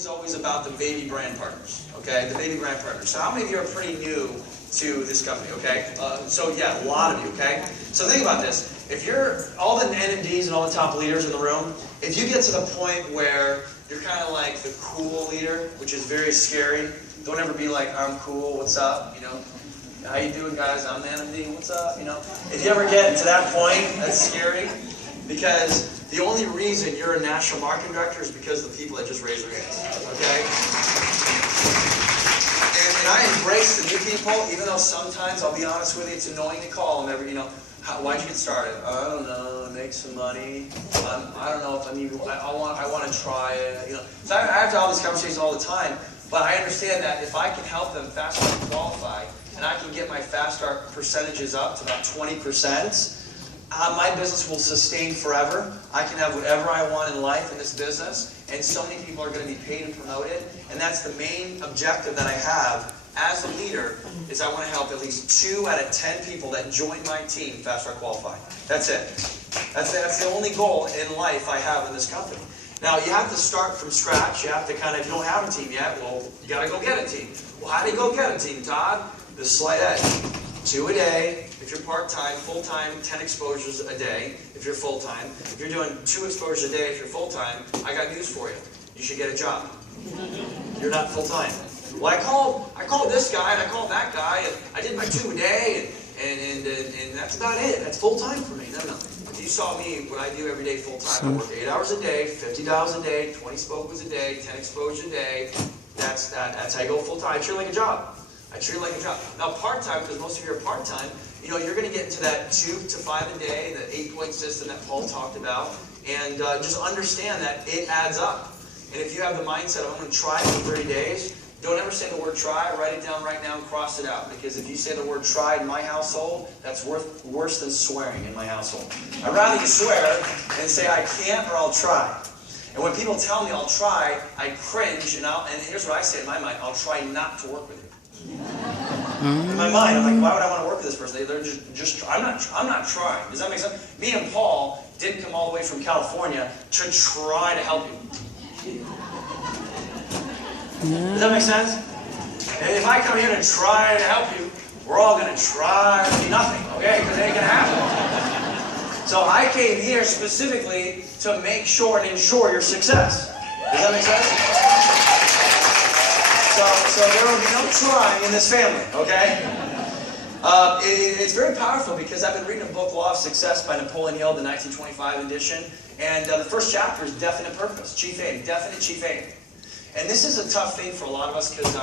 It's always about the baby brand partners, okay? The baby brand partners. So how many of you are pretty new to this company, okay? So yeah, a lot of you, okay? So think about this. If you're, all the NMDs and all the top leaders in the room, if you get to the point where you're kind of like the cool leader, which is very scary, don't ever be like, I'm cool, what's up, you know? How you doing, guys? I'm the NMD, what's up, you know? If you ever get to that point, that's scary, because the only reason you're a national marketing director is because of the people that just raised their hands, okay? And I embrace the new people, even though sometimes, I'll be honest with you, it's annoying to call them every, you know, why'd you get started? I don't know, make some money. I don't know if I want to try it, you know. So I have all these conversations all the time, but I understand that if I can help them fast start qualify, and I can get my fast start percentages up to about 20%, my business will sustain forever. I can have whatever I want in life in this business, and so many people are going to be paid and promoted. And that's the main objective that I have as a leader, is I want to help at least 2 out of 10 people that join my team fast start qualify. That's it. That's the only goal in life I have in this company. Now, you have to start from scratch. You have to kind of, if you don't have a team yet, well, you got to go get a team. Well, how do you go get a team, Todd? The slight edge. 2 a day. If you're part-time, full-time, 10 exposures a day. If you're full-time. If you're doing 2 exposures a day, if you're full-time, I got news for you. You should get a job. You're not full-time. Well, I called this guy and I called that guy, and I did my 2 a day, and that's about it. That's full-time for me. No. If you saw me, what I do every day full-time, I work 8 hours a day, $50 a day, 20 spoke-was a day, 10 exposures a day. That's how I go full-time. I treat it like a job. I treat it like a job. Now, part-time, because most of you are part-time, you know, you're going to get into that 2 to 5 a day, the 8-point system that Paul talked about, and just understand that it adds up. And if you have the mindset of, I'm going to try for 30 days, don't ever say the word try. Write it down right now and cross it out. Because if you say the word try in my household, that's worse than swearing in my household. I'd rather you swear and say I can't or I'll try. And when people tell me I'll try, I cringe, and here's what I say in my mind: I'll try not to work with you. In my mind, I'm like, why would I want to work with this person? They're just I'm not trying. Does that make sense? Me and Paul didn't come all the way from California to try to help you. Does that make sense? And if I come here to try to help you, we're all going to try to be nothing, okay? Because it ain't going to happen. So I came here specifically to make sure and ensure your success. Does that make sense? So there will be no trying in this family, okay? It's very powerful because I've been reading a book, Law of Success, by Napoleon Hill, the 1925 edition. And the first chapter is Definite Purpose, Chief Aim, Definite Chief Aim. And this is a tough thing for a lot of us because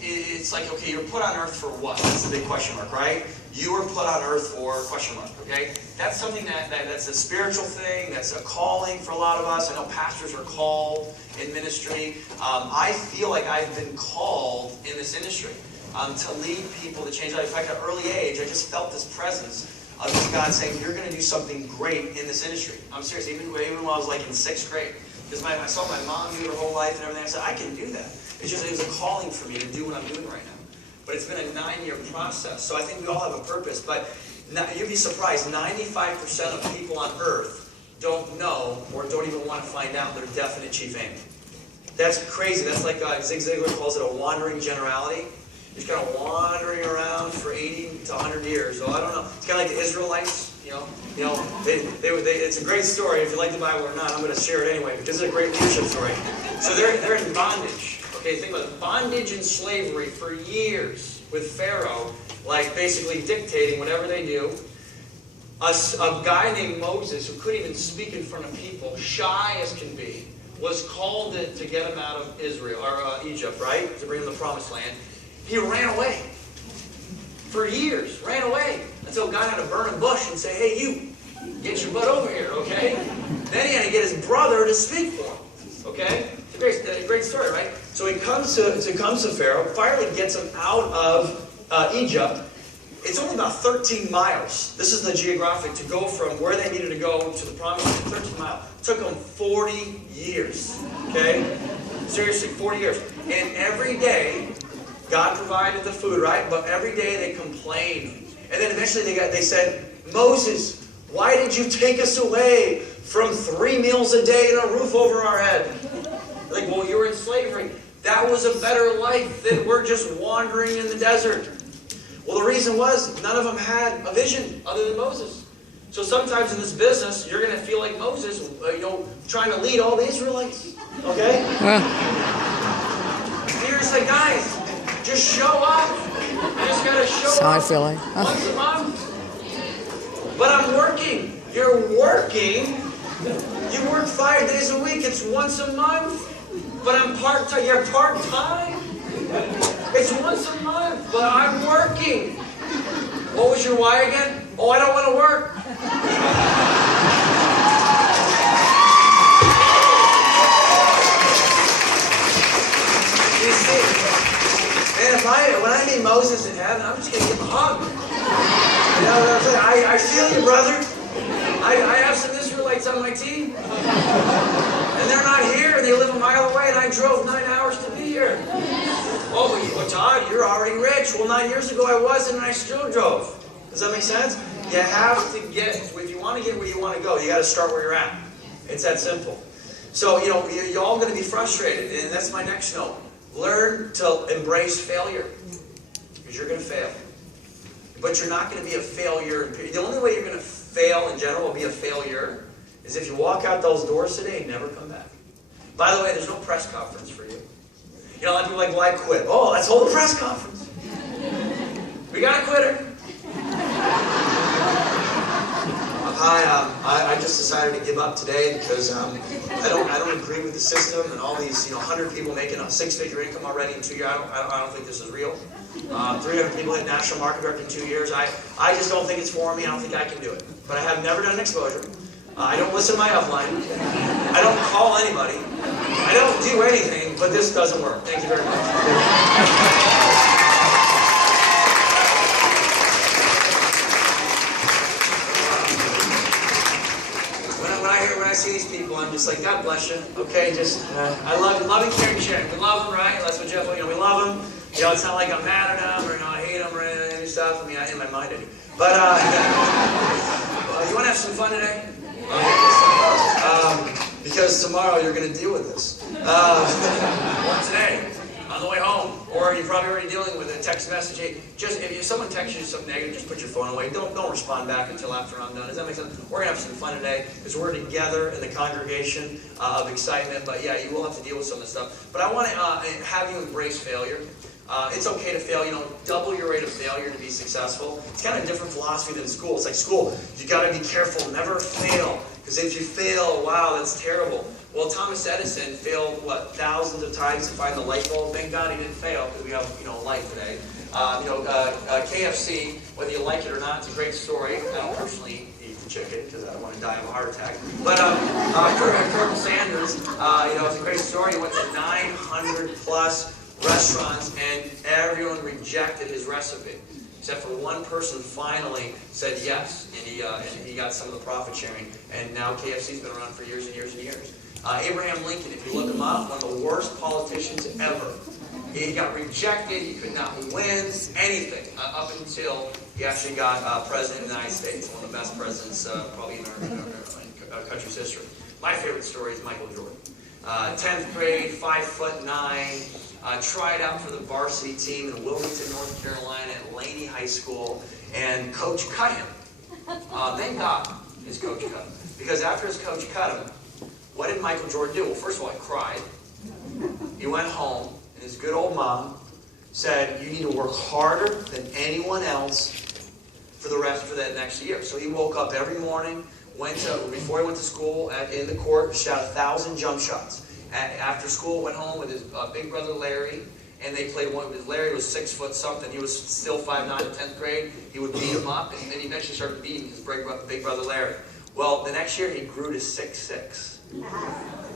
it's like, okay, you're put on earth for what? That's the big question mark, right? You were put on earth for question mark, okay? That's something that's a spiritual thing, that's a calling for a lot of us. I know pastors are called in ministry. I feel like I've been called in this industry to lead people to change life. Like at an early age, I just felt this presence of God saying, you're going to do something great in this industry. I'm serious, even when I was like in 6th grade. Because I saw my mom do her whole life and everything. I said, I can do that. It was a calling for me to do what I'm doing right now. But it's been a 9-year process. So I think we all have a purpose. But you'd be surprised, 95% of people on earth don't know or don't even want to find out their definite chief aim. That's crazy. That's like Zig Ziglar calls it a wandering generality. You're just kind of wandering around for 80 to 100 years. So I don't know. It's kind of like the Israelites. It's a great story. If you like the Bible or not, I'm going to share it anyway, because it's a great leadership story. So they're in bondage. Okay, think about it. Bondage and slavery for years with Pharaoh, like basically dictating whatever they do. A guy named Moses, who couldn't even speak in front of people, shy as can be, was called to get him out of Israel or Egypt, right? To bring him to the Promised Land. He ran away. For years, ran away. Until God had to burn a bush and say, hey, you, get your butt over here, okay? Then he had to get his brother to speak for him, okay? It's a great story, right? So he comes to Pharaoh, finally gets him out of Egypt. It's only about 13 miles. This is the geographic to go from where they needed to go to the promised land, 13 miles. It took them 40 years, okay? Seriously, 40 years. And every day, God provided the food, right? But every day they complained. And then eventually they said, Moses, why did you take us away from 3 meals a day and a roof over our head. Like, well, you were in slavery. That was a better life than we're just wandering in the desert. Well, the reason was none of them had a vision other than Moses. So sometimes in this business, you're going to feel like Moses, trying to lead all the Israelites. Okay? Peter's like, guys, just show up. You just got to show up. How I feel like. Once a month. But I'm working. You're working. You work 5 days a week. It's once a month. But I'm part-time. You're part-time. It's once a month. But I'm working. What was your why again? Oh, I don't want to work. You see, man, when I meet Moses in heaven, I'm just going to give him a hug. You know what I'm saying? I feel you, brother. I have some Israelites on my team. And they're not here, and they live a mile away, and I drove 9 hours to be here. Oh, but Todd, you're already rich. Well, 9 years ago I wasn't, and I still drove. Does that make sense? You have to get, if you want to get where you want to go, you got to start where you're at. It's that simple. So, you're all going to be frustrated, and that's my next note. Learn to embrace failure, because you're going to fail. But you're not going to be a failure. The only way you're going to fail in general, will be a failure, is if you walk out those doors today and never come back. By the way, there's no press conference for you. A lot of people like, well, I quit. Oh, let's hold a press conference. We got a quitter. I just decided to give up today because I don't agree with the system and all these 100 people making a 6-figure income already in 2 years. I don't think this is real. 300 people hit national market record in 2 years. I just don't think it's for me. I don't think I can do it. But I have never done an exposure. I don't listen to my upline. I don't call anybody. I don't do anything, but this doesn't work. Thank you very much. When I see these people, I'm just like, God bless you. Okay, I love and caring, sharing. We love them, right? That's what Jeff, we love them. It's not like I'm mad at them or I hate them or any stuff. I mean, in my mind I do. But you want to have some fun today? Because tomorrow you're going to deal with this. Or today, on the way home, or you're probably already dealing with a text message. Hey, if someone texts you something negative, just put your phone away. Don't respond back until after I'm done. Does that make sense? We're going to have some fun today because we're together in the congregation of excitement. But yeah, you will have to deal with some of this stuff. But I want to have you embrace failure. It's okay to fail. Double your rate of failure to be successful. It's kind of a different philosophy than school. It's like school. You got to be careful. Never fail. Because if you fail, wow, that's terrible. Well, Thomas Edison failed, thousands of times to find the light bulb. Thank God he didn't fail because we have, light today. KFC, whether you like it or not, it's a great story. I don't personally eat the chicken because I don't want to die of a heart attack. But Colonel Sanders, it's a great story. He went to 900 plus restaurants and everyone rejected his recipe. Except for one person finally said yes, and he got some of the profit sharing. And now KFC's been around for years and years and years. Abraham Lincoln, if you look him up, one of the worst politicians ever. He got rejected, he could not win anything up until he actually got president of the United States, one of the best presidents probably in our country's history. My favorite story is Michael Jordan. 10th grade, 5'9", tried out for the varsity team in Wilmington, North Carolina at Laney High School, and coach cut him. Thank God his coach cut him. Because after his coach cut him, what did Michael Jordan do? Well, first of all, he cried. He went home, and his good old mom said, you need to work harder than anyone else for that next year. So he woke up every morning, before he went to school, in the court, shot 1,000 jump shots. After school, went home with his big brother Larry, and they played one. Larry was 6 foot something. He was still 5'9" in 10th grade. He would beat him up, and then he eventually started beating his big brother Larry. Well, the next year he grew to 6'6".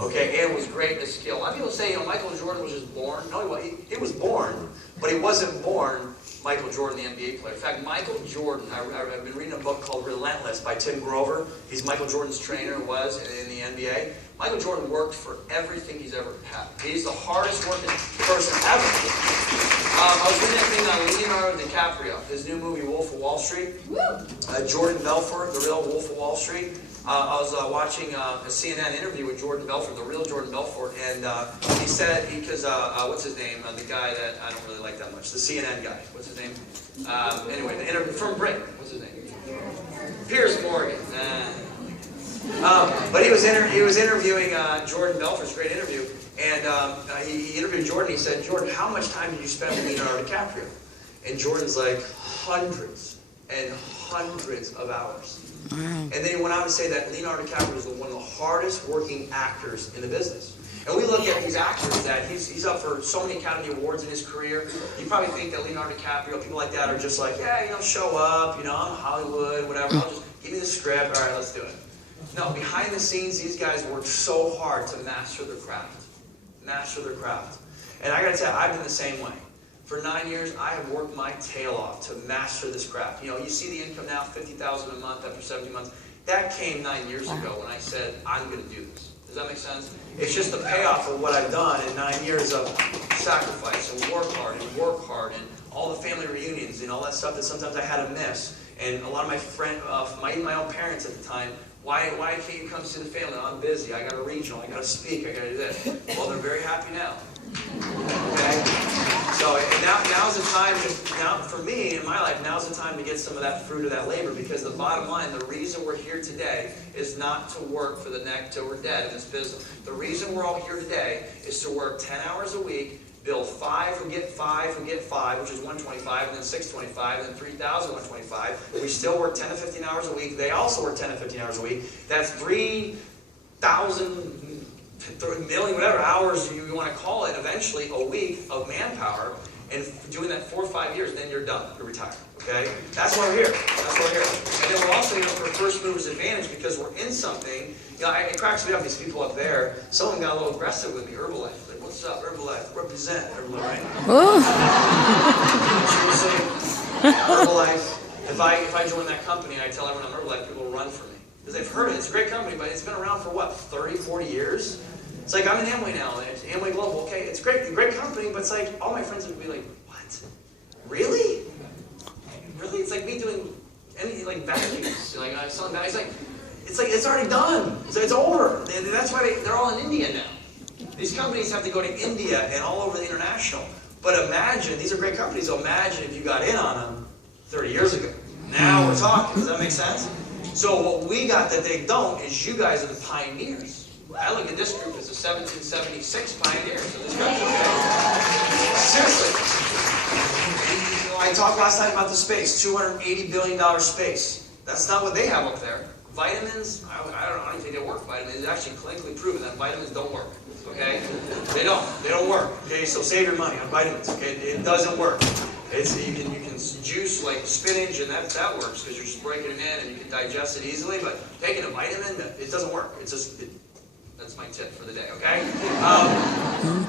Okay, and was great in his skill. A lot of people say, Michael Jordan was just born. No, he was born, but he wasn't born Michael Jordan, the NBA player. In fact, Michael Jordan, I've been reading a book called Relentless by Tim Grover. He's Michael Jordan's trainer, was in the NBA. Michael Jordan worked for everything he's ever had. He's the hardest working person ever. I was reading a thing on Leonardo DiCaprio, his new movie, Wolf of Wall Street. Jordan Belfort, the real Wolf of Wall Street. I was watching a CNN interview with Jordan Belfort, the real Jordan Belfort, and he said, because, what's his name, the guy that I don't really like that much, the CNN guy, what's his name? Anyway, the interview from Britain, what's his name? Piers Morgan. But he was interviewing Jordan Belfort's great interview, and he interviewed Jordan. He said, Jordan, how much time did you spend with Leonardo DiCaprio? And Jordan's like, hundreds and hundreds of hours. Wow. And then he went on to say that Leonardo DiCaprio is one of the hardest working actors in the business. And we look at these actors that he's up for so many Academy Awards in his career. You probably think that Leonardo DiCaprio, people like that are just like, yeah, show up, I'm Hollywood, whatever. I'll just give me the script. All right, let's do it. No, behind the scenes, these guys work so hard to master their craft. Master their craft. And I got to tell you, I've been the same way. For 9 years, I have worked my tail off to master this craft. You see the income now, $50,000 a month after 70 months. That came 9 years ago when I said, I'm going to do this. Does that make sense? It's just the payoff of what I've done in 9 years of sacrifice and work hard and all the family reunions and all that stuff that sometimes I had to miss. And a lot of my friends, even my own parents at the time, why can't you come see the family? I'm busy. I got a regional. I got to speak. I got to do this. Well, they're very happy now. Okay? So now's the time, for me in my life, now's the time to get some of that fruit of that labor, because the bottom line, the reason we're here today is not to work for the neck till we're dead in this business. The reason we're all here today is to work 10 hours a week, build 5 who get 5, which is 125, and then 625, and then 3,000, 125. We still work 10 to 15 hours a week. They also work 10 to 15 hours a week. That's 3,000, million, whatever hours you want to call it, eventually a week of manpower, and doing that 4 or 5 years, then you're done. You're retired. Okay? That's why we're here. That's why we're here. And then we're also here for first mover's advantage, because we're in something. It cracks me up, these people up there. Some of them got a little aggressive with me. Herbalife. Like, what's up, Herbalife? Represent Herbalife, right? Herbalife. If I join that company and I tell everyone I'm Herbalife, people will run for me. Because they've heard it. It's a great company, but it's been around for what, 30, 40 years? It's like, I'm in Amway now, and it's Amway Global. Okay, it's great company, but it's like, all my friends would be like, what? Really? Really? It's like me doing anything like vacuums. Like, I'm selling vacuums. It's like, it's already done. It's over. That's why they're all in India now. These companies have to go to India and all over the international. But imagine, these are great companies, so imagine if you got in on them 30 years ago. Now we're talking. Does that make sense? So what we got that they don't is you guys are the pioneers. I look at this group as the 1776 pioneers of this country. Okay? Seriously. I talked last night about the space, $280 billion space. That's not what they have up there. Vitamins, I don't even think they work. Vitamins, it's actually clinically proven that vitamins don't work. Okay? They don't work. Okay, so save your money on vitamins. Okay, it doesn't work. You can juice like spinach, and that works because you're just breaking it in and you can digest it easily. But taking a vitamin, it doesn't work. It's just that's my tip for the day. Okay.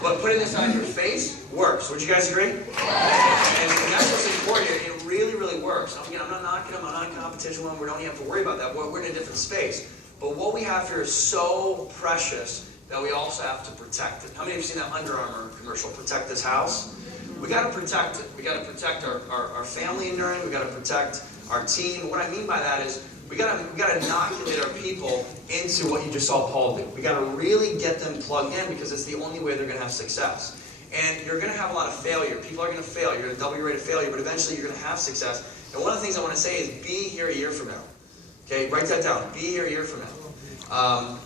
But putting this on your face works. Would you guys agree? And that's what's important here. It really, really works. Again, I'm not knocking them. I'm not in competition with them. We don't even have to worry about that. We're in a different space. But what we have here is so precious that we also have to protect it. How many of you have seen that Under Armour commercial, Protect This House? We got to protect it. We got to protect our family enduring. We got to protect our team. What I mean by that is we got to inoculate our people into what you just saw Paul do. We got to really get them plugged in, because it's the only way they're going to have success. And you're going to have a lot of failure. People are going to fail. You're going to double your rate of failure, but eventually you're going to have success. And one of the things I want to say is be here a year from now. Okay, write that down. Be here a year from now.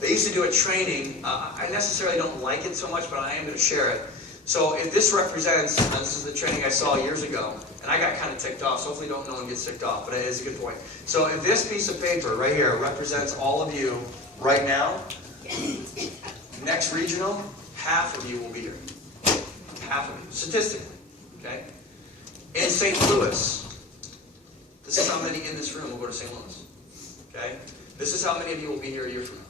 They used to do a training. I necessarily don't like it so much, but I am going to share it. So if this represents, this is the training I saw years ago, and I got kind of ticked off, so hopefully no one gets ticked off, but it is a good point. So if this piece of paper right here represents all of you right now, next regional, half of you will be here. Half of you, statistically, okay? In St. Louis, this is how many in this room will go to St. Louis, okay? This is how many of you will be here a year from now.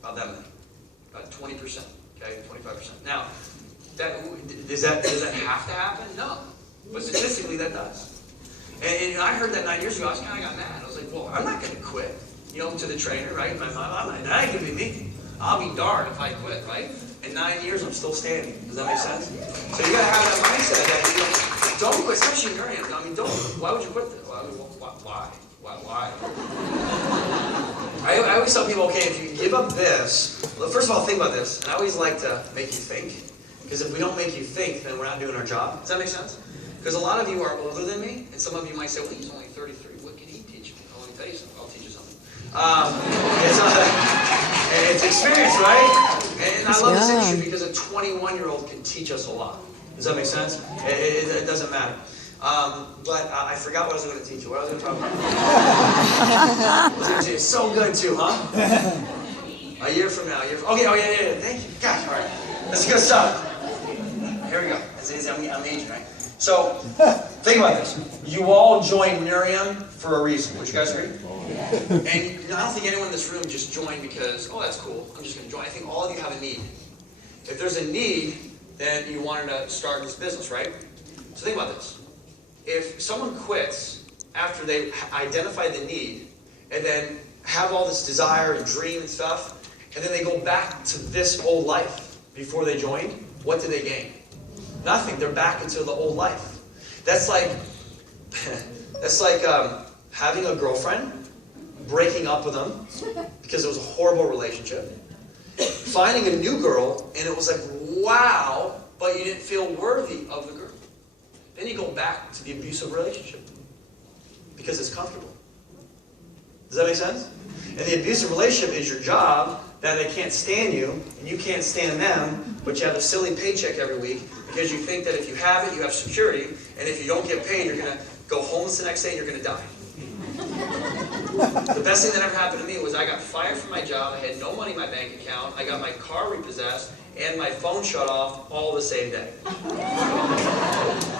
About that many, about 20%. Okay, 25%. Now, does that have to happen? No. But statistically, that does. And I heard that 9 years ago. I kind of got mad. I was like, well, I'm not going to quit. To the trainer, right? In my mind, that ain't going to be me. I'll be darned if I quit, right? In 9 years, I'm still standing. Does that make sense? So you got to have that mindset that don't quit, especially in your hands. Why would you quit this? Why? I always tell people, okay, if you give up this, well, first of all, think about this. And I always like to make you think. Because if we don't make you think, then we're not doing our job. Does that make sense? Because a lot of you are older than me, and some of you might say, well, he's only 33. What can he teach me? Well, let me tell you something. I'll teach you something. It's experience, right? And I love this industry because a 21-year-old can teach us a lot. Does that make sense? It doesn't matter. But I forgot what I was going to teach you. What I was going to talk about? It's so good too, huh? A year from now. Okay, oh yeah. Thank you. Gosh, all right. That's good stuff. Here we go. I'm aging, right? So, think about this. You all joined Nurium for a reason. Would you guys agree? And I don't think anyone in this room just joined because, oh, that's cool, I'm just going to join. I think all of you have a need. If there's a need, then you wanted to start this business, right? So think about this. If someone quits after they identify the need and then have all this desire and dream and stuff, and then they go back to this old life before they joined, what did they gain? Nothing. They're back into the old life. That's like having a girlfriend, breaking up with them because it was a horrible relationship, finding a new girl, and it was like, wow, but you didn't feel worthy of the girl. Then you go back to the abusive relationship because it's comfortable. Does that make sense? And the abusive relationship is your job, that they can't stand you, and you can't stand them, but you have a silly paycheck every week because you think that if you have it, you have security, and if you don't get paid, you're going to go homeless the next day and you're going to die. The best thing that ever happened to me was I got fired from my job, I had no money in my bank account, I got my car repossessed, and my phone shut off all the same day.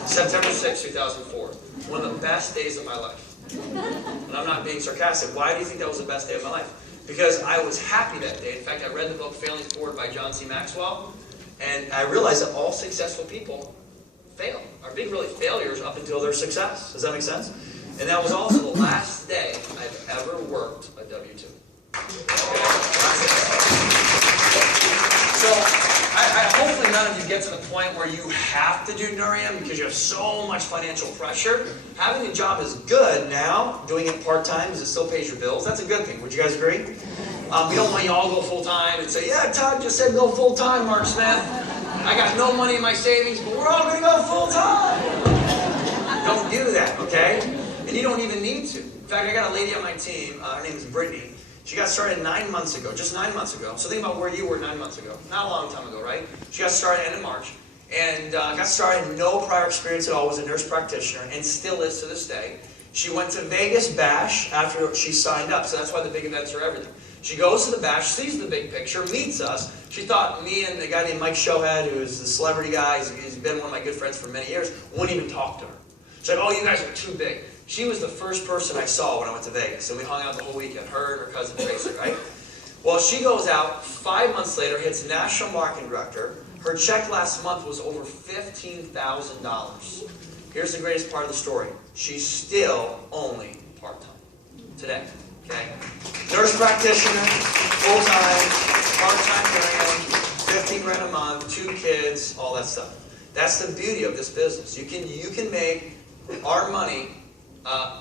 September 6, 2004. One of the best days of my life. And I'm not being sarcastic. Why do you think that was the best day of my life? Because I was happy that day. In fact, I read the book Failing Forward by John C. Maxwell, and I realized that all successful people fail. Are big really failures up until their success. Does that make sense? And that was also the last day I've ever worked a W-2. So, hopefully none of you get to the point where you have to do Nurium because you have so much financial pressure. Having a job is good now. Doing it part-time because it still pays your bills. That's a good thing. Would you guys agree? We don't want you all to go full-time and say, yeah, Todd just said go full-time, Mark Smith. I got no money in my savings, but we're all going to go full-time. Don't do that, okay? And you don't even need to. In fact, I got a lady on my team. Her name is Brittany. She got started 9 months ago, just 9 months ago. So think about where you were 9 months ago. Not a long time ago, right? She got started end of March. And got started, no prior experience at all, was a nurse practitioner, and still is to this day. She went to Vegas Bash after she signed up, so that's why the big events are everything. She goes to the Bash, sees the big picture, meets us. She thought me and a guy named Mike Showhead, who is the celebrity guy, he's been one of my good friends for many years, wouldn't even talk to her. She's like, oh, you guys are too big. She was the first person I saw when I went to Vegas, and we hung out the whole weekend, her and her cousin Tracy, right? Well, she goes out, 5 months later, hits National Marketing Director. Her check last month was over $15,000. Here's the greatest part of the story. She's still only part-time today, okay? Nurse practitioner, full-time, part-time Nurium, 15 grand a month, 2 kids, all that stuff. That's the beauty of this business. You can make our money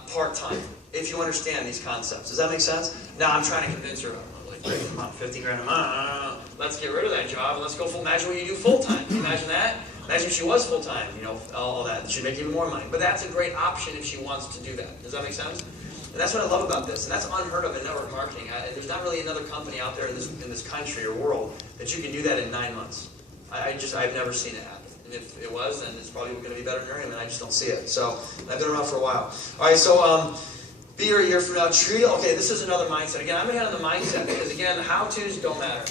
part-time, if you understand these concepts. Does that make sense? Now I'm trying to convince her, like, come on, 50 grand a month, let's get rid of that job and let's go full. Imagine what you do full-time. Can you imagine that? Imagine if she was full-time, you know, all that. She'd make even more money. But that's a great option if she wants to do that. Does that make sense? And that's what I love about this. And that's unheard of in network marketing. There's not really another company out there in this country or world that you can do that in 9 months. I've never seen it happen. And if it was, then it's probably going to be better than Nurium, and I just don't see it. So I've been around for a while. All right, so be here a year from now. Okay, this is another mindset. Again, I'm going to hit on the mindset because, again, the how-tos don't matter.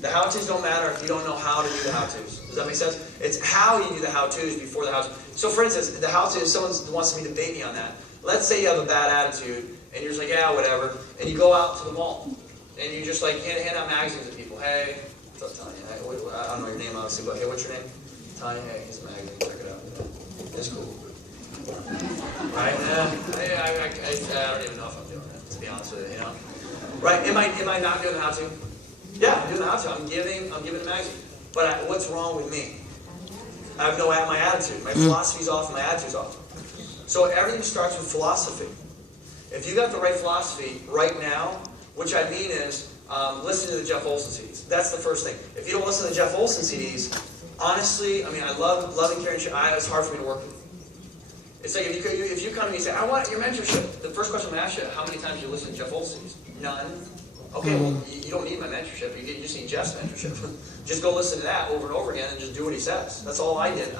The how-tos don't matter if you don't know how to do the how-tos. Does that make sense? It's how you do the how-tos before the how-tos. So, for instance, the how-tos, someone wants me to debate me on that. Let's say you have a bad attitude, and you're just like, yeah, whatever, and you go out to the mall, and you just like hand out magazines to people. Hey, what's up, Tanya? I don't know your name, obviously, but hey, what's your name? Tanya, hey, here's a magazine, check it out. It's cool. Right? Yeah. I don't even know if I'm doing that, to be honest with you, you know? Right? Am I not doing the how-to? Yeah, I'm doing the how-to. I'm giving the magazine. But what's wrong with me? I have my attitude. My philosophy's off, my attitude's off. So everything starts with philosophy. If you got the right philosophy right now, which I mean is, listen to the Jeff Olson CDs. That's the first thing. If you don't listen to the Jeff Olson CDs, honestly, I mean, I love and care and shit. It's hard for me to work with you. It's like if you come to me and say, I want your mentorship, the first question I'm going to ask you, how many times you listen to Jeff Olson CDs? None. Okay, well, you don't need my mentorship. You just need Jeff's mentorship. Just go listen to that over and over again and just do what he says. That's all I did.